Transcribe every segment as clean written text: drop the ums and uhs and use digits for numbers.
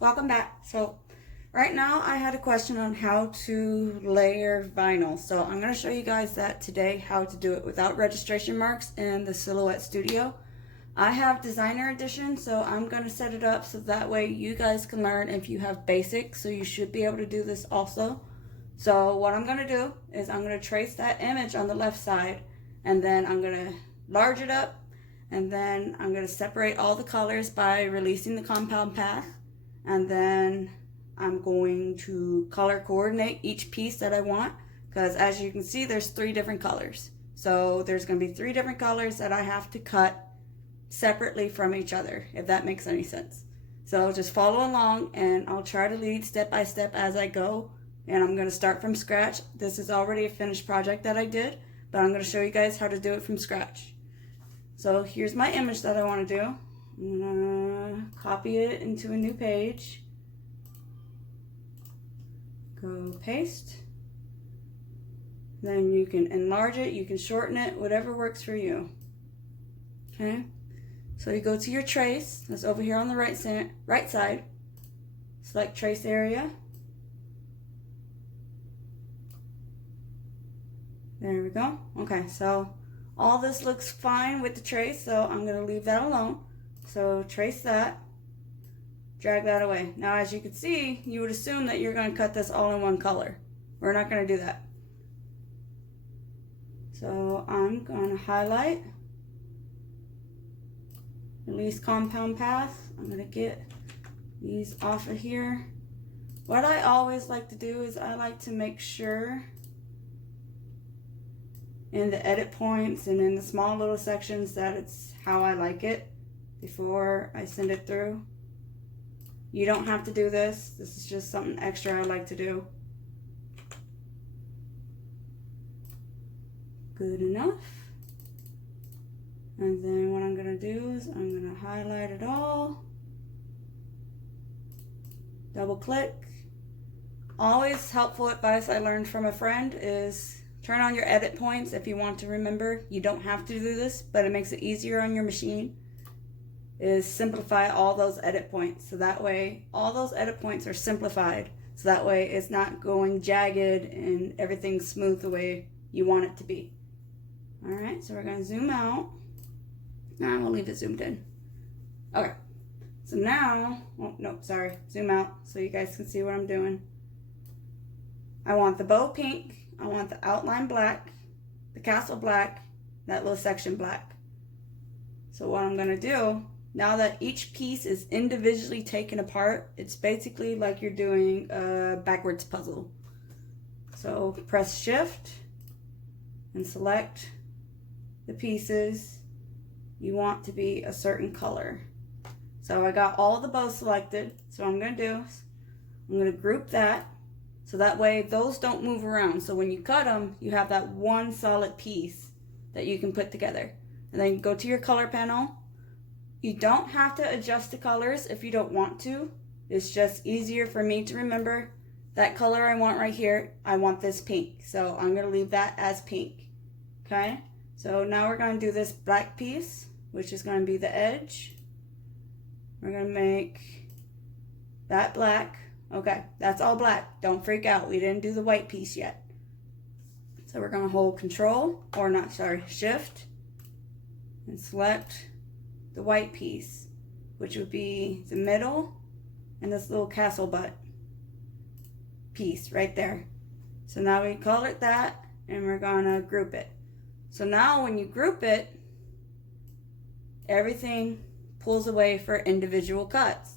Welcome back. So right now I had a question on how to layer vinyl. So I'm going to show you guys that today, how to do it without registration marks in the Silhouette Studio. I have designer edition, so I'm going to set it up so that way you guys can learn if you have basic, so you should be able to do this also. So what I'm going to do is I'm going to trace that image on the left side, and then I'm going to large it up, and then I'm going to separate all the colors by releasing the compound path. And then I'm going to color coordinate each piece that I want, because as you can see there's 3 different colors. So there's going to be 3 different colors that I have to cut separately from each other, if that makes any sense. So just follow along and I'll try to lead step by step as I go, and I'm going to start from scratch. This is already a finished project that I did, but I'm going to show you guys how to do it from scratch. So here's my image that I want to do. I'm gonna copy it into a new page, go paste, then you can enlarge it, you can shorten it, whatever works for you. Okay, so you go to your trace, that's over here on the right side, select trace area, there we go. Okay, so all this looks fine with the trace, so I'm going to leave that alone. So trace that, drag that away. Now as you can see, you would assume that you're going to cut this all in one color. We're not going to do that. So I'm going to highlight, release compound path. I'm going to get these off of here. What I always like to do is I like to make sure in the edit points and in the small little sections that it's how I like it before I send it through. You don't have to do this. This is just something extra I like to do. Good enough. And then what I'm going to do is I'm going to highlight it all. Double click. Always helpful advice I learned from a friend is turn on your edit points if you want to remember. You don't have to do this, but it makes it easier on your machine. Is simplify all those edit points, so that way all those edit points are simplified, so that way it's not going jagged and everything's smooth the way you want it to be. Alright, so we're going to zoom out. Nah, we'll leave it zoomed in. Okay, so now, oh no, sorry, zoom out so you guys can see what I'm doing. I want the bow pink, I want the outline black, the castle black, that little section black. So what I'm going to do, now that each piece is individually taken apart, it's basically like you're doing a backwards puzzle. So press shift and select the pieces you want to be a certain color. So I got all the bows selected. So what I'm going to do is I'm going to group that, so that way those don't move around. So when you cut them, you have that one solid piece that you can put together. And then go to your color panel. You don't have to adjust the colors if you don't want to. It's just easier for me to remember that color I want right here. I want this pink, so I'm going to leave that as pink. Okay, so now we're going to do this black piece, which is going to be the edge. We're going to make that black. Okay, that's all black. Don't freak out. We didn't do the white piece yet. So we're going to hold control, or not, sorry, shift, and select the white piece, which would be the middle and this little castle butt piece right there. So now we call it that, and we're gonna group it. So now when you group it, everything pulls away for individual cuts.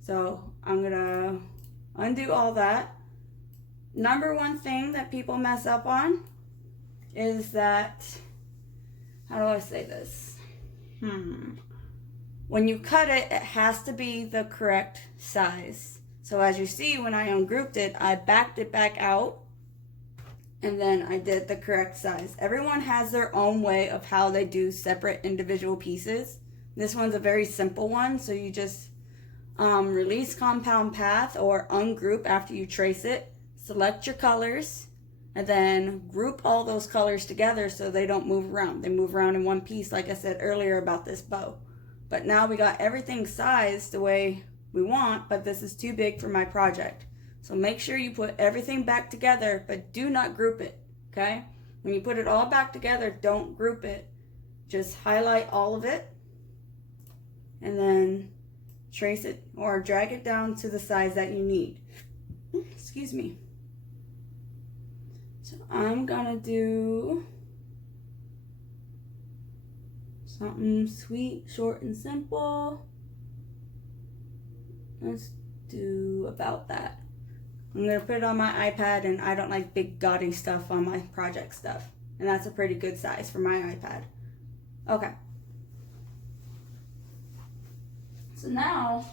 So I'm gonna undo all that. Number one thing that people mess up on is that, how do I say this? When you cut it, it has to be the correct size. So as you see, when I ungrouped it, I backed it back out, and then I did the correct size. Everyone has their own way of how they do separate individual pieces. This one's a very simple one, so you just release compound path or ungroup after you trace it, select your colors, and then group all those colors together so they don't move around. They move around in one piece, like I said earlier about this bow. But now we got everything sized the way we want, but this is too big for my project. So make sure you put everything back together, but do not group it, okay? When you put it all back together, don't group it. Just highlight all of it and then trace it or drag it down to the size that you need. Excuse me. So I'm gonna do something sweet, short, and simple. Let's do about that. I'm gonna put it on my iPad, and I don't like big gaudy stuff on my project stuff. And that's a pretty good size for my iPad. Okay. So now,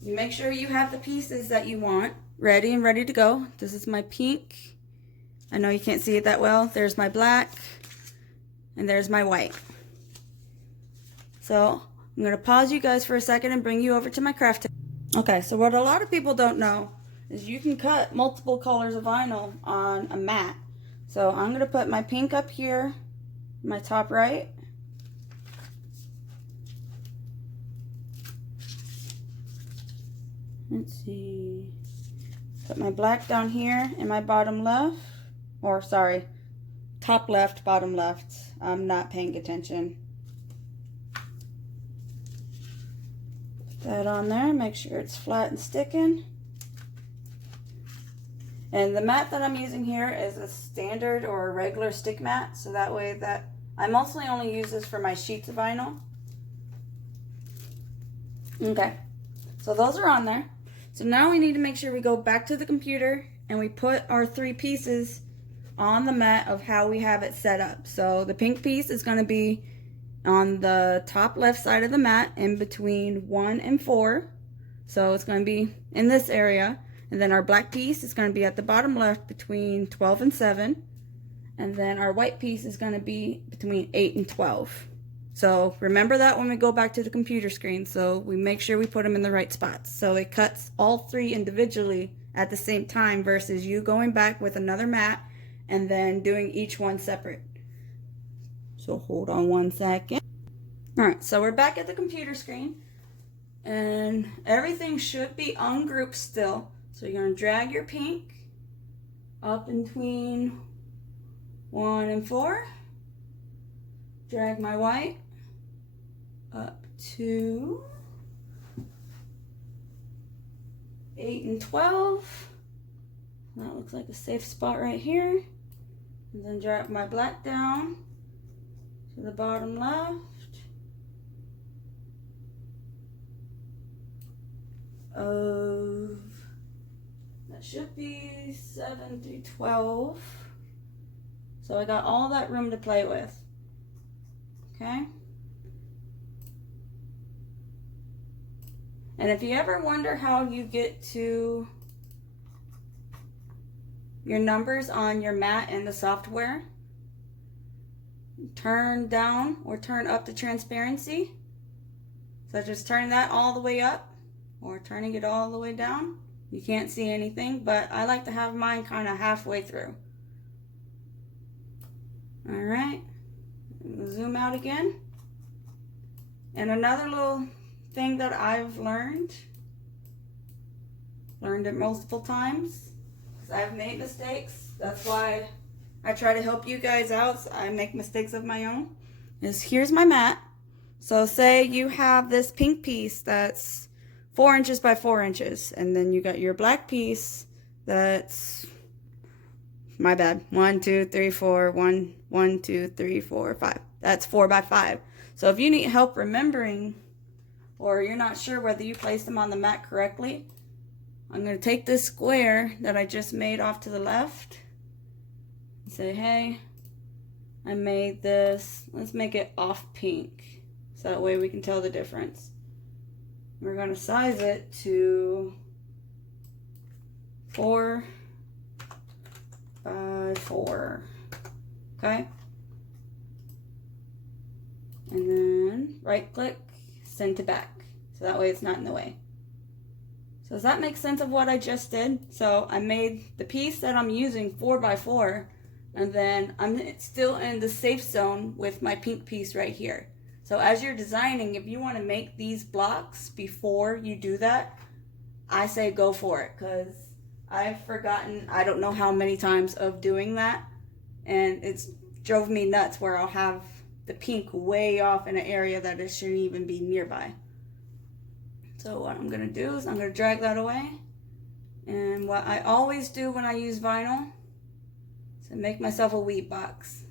you make sure you have the pieces that you want ready and ready to go. This is my pink. I know you can't see it that well. There's my black, and there's my white. So I'm gonna pause you guys for a second and bring you over to my craft table. Okay, so what a lot of people don't know is you can cut multiple colors of vinyl on a mat. So I'm gonna put my pink up here, my top right. Let's see. Put my black down here in my bottom left. Or sorry, top left, bottom left. I'm not paying attention. Put that on there, make sure it's flat and sticking. And the mat that I'm using here is a standard or a regular stick mat, so that way that I mostly only use this for my sheets of vinyl. Okay, so those are on there. So now we need to make sure we go back to the computer and we put our 3 pieces on the mat of how we have it set up. So the pink piece is going to be on the top left side of the mat in between 1 and 4. So it's going to be in this area. And then our black piece is going to be at the bottom left between 12 and 7. And then our white piece is going to be between 8 and 12. So remember that when we go back to the computer screen. So we make sure we put them in the right spots. So it cuts all 3 individually at the same time versus you going back with another mat and then doing each one separate. So hold on one second. All right, so we're back at the computer screen and everything should be ungrouped still. So you're gonna drag your pink up in between 1 and 4. Drag my white up to 8 and 12. That looks like a safe spot right here. And then drag my black down to the bottom left. That should be 7 through 12. So I got all that room to play with. Okay. And if you ever wonder how you get to your numbers on your mat in the software, turn down or turn up the transparency. So just turn that all the way up or turning it all the way down. You can't see anything, but I like to have mine kind of halfway through. All right. Zoom out again. And another little thing that I've learned it multiple times, because I've made mistakes. That's why I try to help you guys out. So I make mistakes of my own. Is here's my mat. So say you have this pink piece that's 4 inches by 4 inches, and then you got your black piece that's, my bad, 1, 2, 3, 4, 1, 1, 2, 3, 4, 5. That's 4 by 5. So if you need help remembering, or you're not sure whether you placed them on the mat correctly, I'm going to take this square that I just made off to the left and say, hey, I made this, let's make it off pink, so that way we can tell the difference. We're going to size it to 4 by 4. Okay? And then right click, send to back. So that way it's not in the way. So does that make sense of what I just did? So I made the piece that I'm using 4 by 4, and then I'm still in the safe zone with my pink piece right here. So So as you're designing, if you want to make these blocks before you do that, I say go for it, because I've forgotten, I don't know how many times of doing that, and it's drove me nuts where I'll have the pink way off in an area that it shouldn't even be nearby. So what I'm going to do is I'm going to drag that away. And what I always do when I use vinyl is I make myself a wheat box.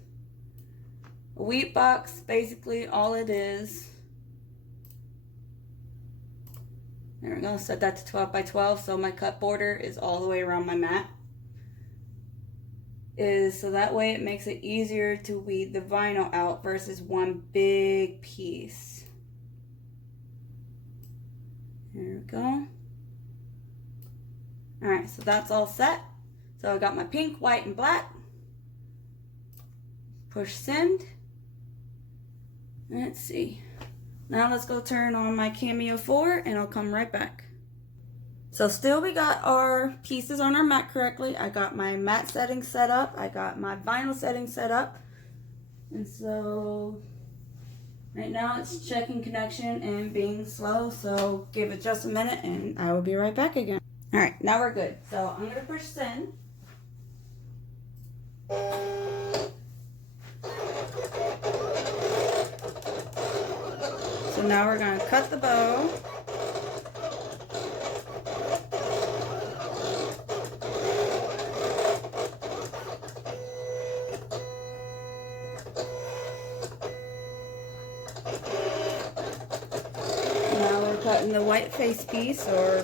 A wheat box, basically all it is, there we go, set that to 12 by 12 so my cut border is all the way around my mat. So that way it makes it easier to weed the vinyl out versus one big piece. There we go. Alright, so that's all set. So I got my pink, white, and black. Push send. Let's see. Now let's go turn on my Cameo 4 and I'll come right back. So still we got our pieces on our mat correctly. I got my mat settings set up. I got my vinyl settings set up. And so right now it's checking connection and being slow. So give it just a minute and I will be right back again. All right, now we're good. So I'm gonna push send. So now we're gonna cut the bow. Now we're cutting the white face piece or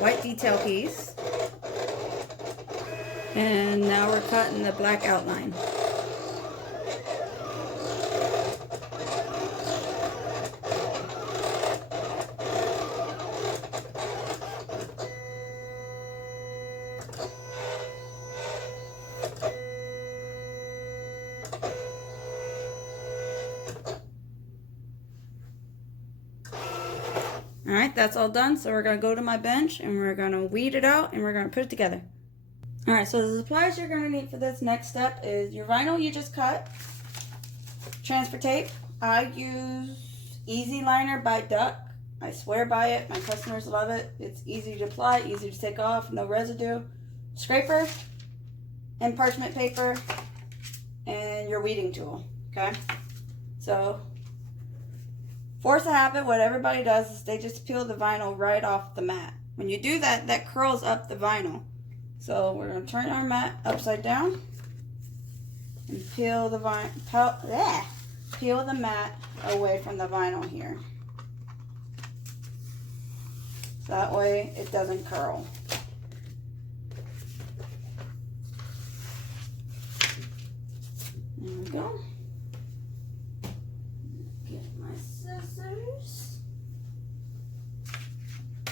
white detail piece. And now we're cutting the black outline. Alright, that's all done. So we're going to go to my bench and we're going to weed it out and we're going to put it together. Alright, so the supplies you're going to need for this next step is your vinyl you just cut, transfer tape. I use Easy Liner by Duck. I swear by it. My customers love it. It's easy to apply, easy to take off, no residue. Scraper and parchment paper and your weeding tool. Okay? So force of habit, what everybody does is they just peel the vinyl right off the mat. When you do that, that curls up the vinyl. So we're going to turn our mat upside down and peel the peel the mat away from the vinyl here. So that way it doesn't curl. There we go.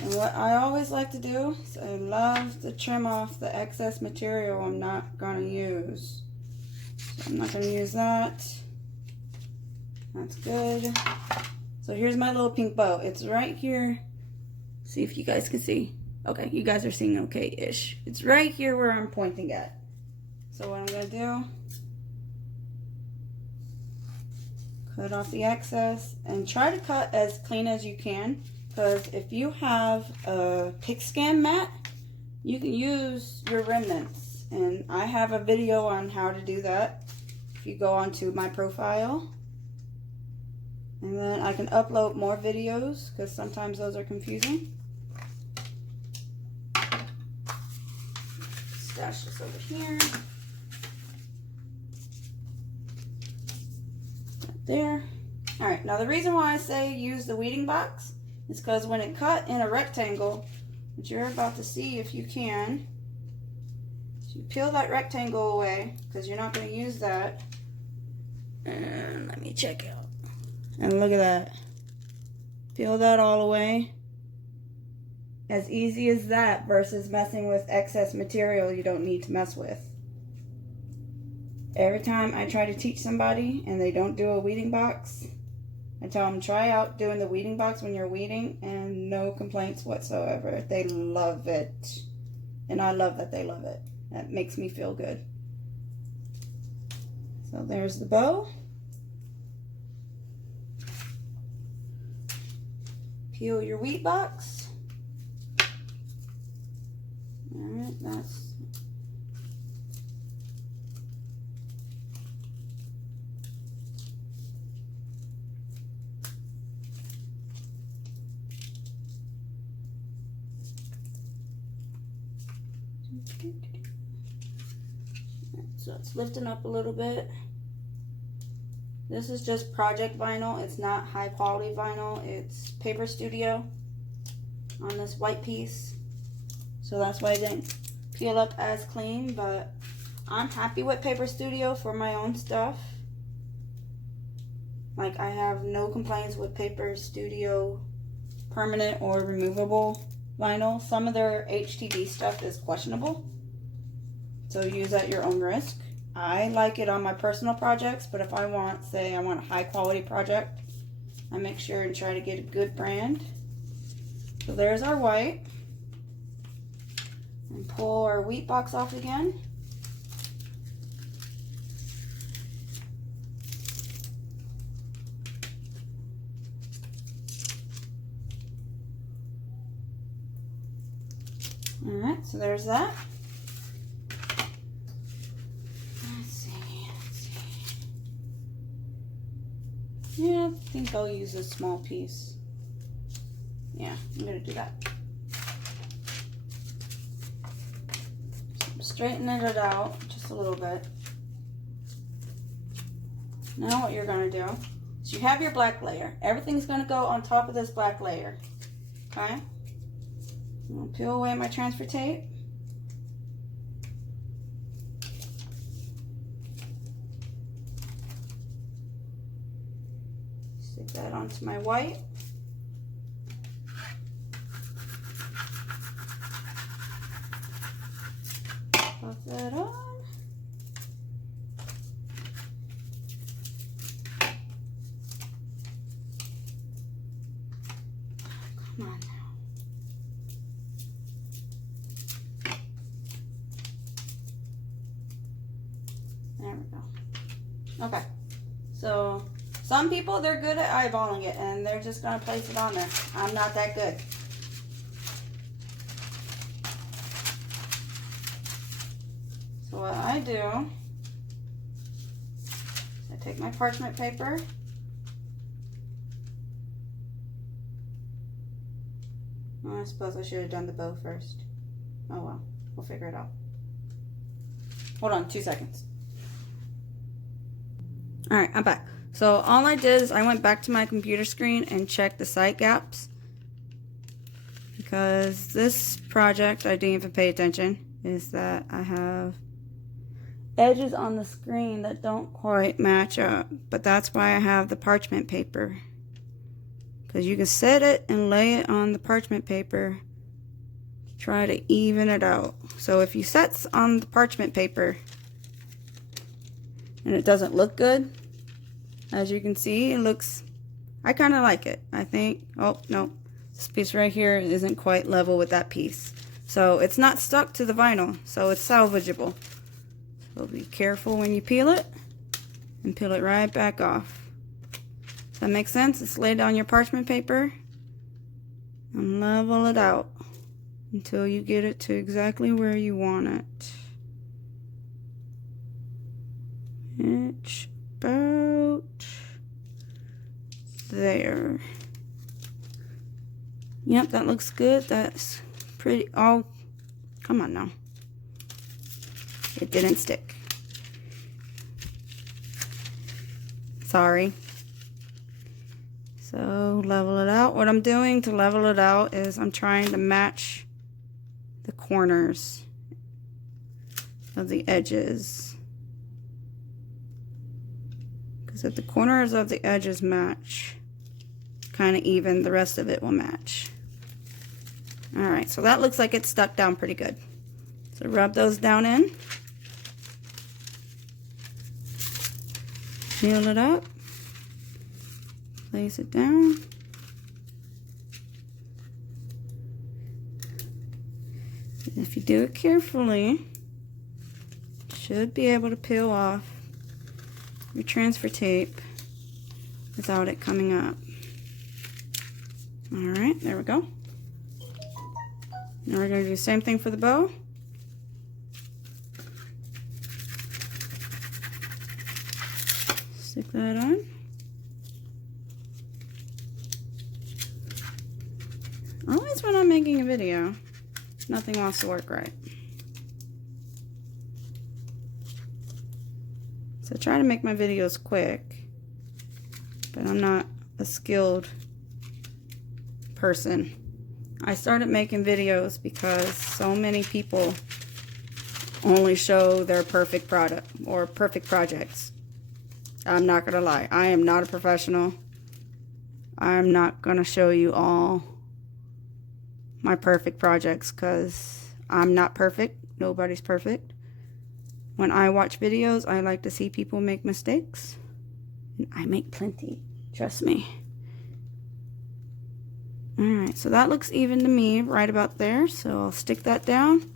And what I always like to do is I love to trim off the excess material I'm not going to use. So I'm not going to use that. That's good. So here's my little pink bow. It's right here. See if you guys can see. Okay, you guys are seeing okay-ish. It's right here where I'm pointing at. So what I'm going to do, cut off the excess and try to cut as clean as you can. Because if you have a pickscan mat, you can use your remnants. And I have a video on how to do that. If you go onto my profile. And then I can upload more videos because sometimes those are confusing. Stash this over here. Right there. Alright, now the reason why I say use the weeding box is because when it cut in a rectangle, which you're about to see if you can, so you peel that rectangle away because you're not going to use that. And let me check out. And look at that. Peel that all away. As easy as that versus messing with excess material you don't need to mess with. Every time I try to teach somebody and they don't do a weeding box, I tell them try out doing the weeding box when you're weeding, and no complaints whatsoever. They love it. And I love that they love it. That makes me feel good. So there's the bow. Peel your wheat box. Alright, that's so it's lifting up a little bit. This is just project vinyl. It's not high quality vinyl. It's Paper Studio on this white piece. So that's why I didn't peel up as clean, but I'm happy with Paper Studio for my own stuff. Like, I have no complaints with Paper Studio permanent or removable vinyl. Some of their HTV stuff is questionable, so use at your own risk. I like it on my personal projects, but if I want, say I want a high quality project, I make sure and try to get a good brand. So there's our white. And pull our wheat box off again. Alright, so there's that. Let's see. Yeah, I think I'll use a small piece. Yeah, I'm gonna do that. So I'm straightening it out just a little bit. Now what you're gonna do is you have your black layer. Everything's gonna go on top of this black layer. Okay? I'm gonna peel away my transfer tape. Stick that onto my white. Pop that on. Come on now. There we go. Okay. So some people, they're good at eyeballing it and they're just going to place it on there. I'm not that good. So what I do, I take my parchment paper. Oh, I suppose I should have done the bow first. Oh well, we'll figure it out. Hold on 2 seconds. Alright, I'm back. So all I did is I went back to my computer screen and checked the side gaps. Because this project, I didn't even pay attention, is that I have edges on the screen that don't quite match up. But that's why I have the parchment paper. Because you can set it and lay it on the parchment paper to try to even it out. So if you set on the parchment paper and it doesn't look good, as you can see, it looks, I kind of like it. I think, oh no, this piece right here isn't quite level with that piece. So it's not stuck to the vinyl, so it's salvageable. So be careful when you peel it and peel it right back off. Does that make sense? Just lay down your parchment paper and level it out until you get it to exactly where you want it. It's about there. Yep, that looks good. That's pretty. Oh, come on now. It didn't stick. Sorry. So level it out. What I'm doing to level it out is I'm trying to match the corners of the edges. Because if the corners of the edges match kind of even, the rest of it will match. Alright, so that looks like it's stuck down pretty good. So rub those down in. Peel it up. Place it down. And if you do it carefully, you should be able to peel off your transfer tape without it coming up. Alright, there we go. Now we're going to do the same thing for the bow. Stick that on. Always when I'm making a video, nothing wants to work right. So I try to make my videos quick, but I'm not a skilled person. I started making videos because so many people only show their perfect product or perfect projects. I'm not gonna lie, I am not a professional. I'm not gonna show you all my perfect projects because I'm not perfect. Nobody's perfect. When I watch videos, I like to see people make mistakes, and I make plenty, trust me. Alright, so that looks even to me right about there, so I'll stick that down.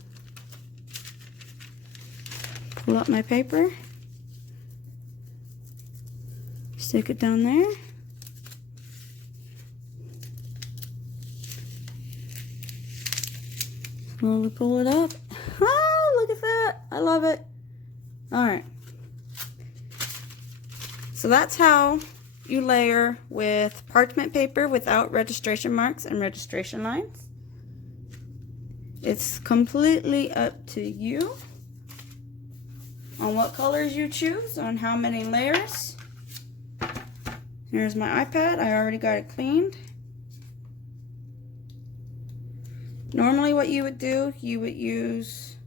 Pull up my paper. Stick it down there. Slowly pull it up. Ah, look at that. I love it. Alright. So that's how you layer with parchment paper without registration marks and registration lines. It's completely up to you on what colors you choose, on how many layers. Here's my iPad. I already got it cleaned. Normally what you would do, you would use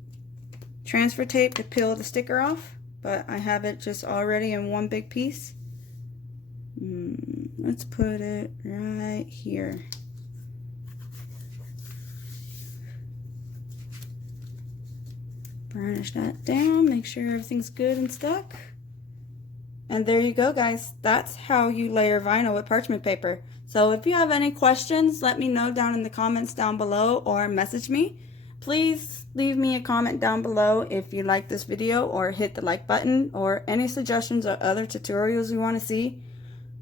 transfer tape to peel the sticker off, but I have it just already in one big piece. Let's put it right here. Burnish that down, make sure everything's good and stuck. And there you go, guys. That's how you layer vinyl with parchment paper. So if you have any questions, let me know down in the comments down below or message me. Please leave me a comment down below if you like this video, or hit the like button, or any suggestions or other tutorials you want to see.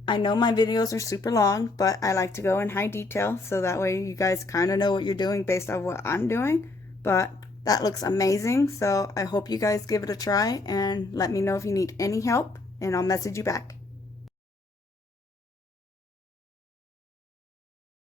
I know my videos are super long, but I like to go in high detail so that way you guys kind of know what you're doing based on what I'm doing. But that looks amazing, so I hope you guys give it a try and let me know if you need any help, and I'll message you back.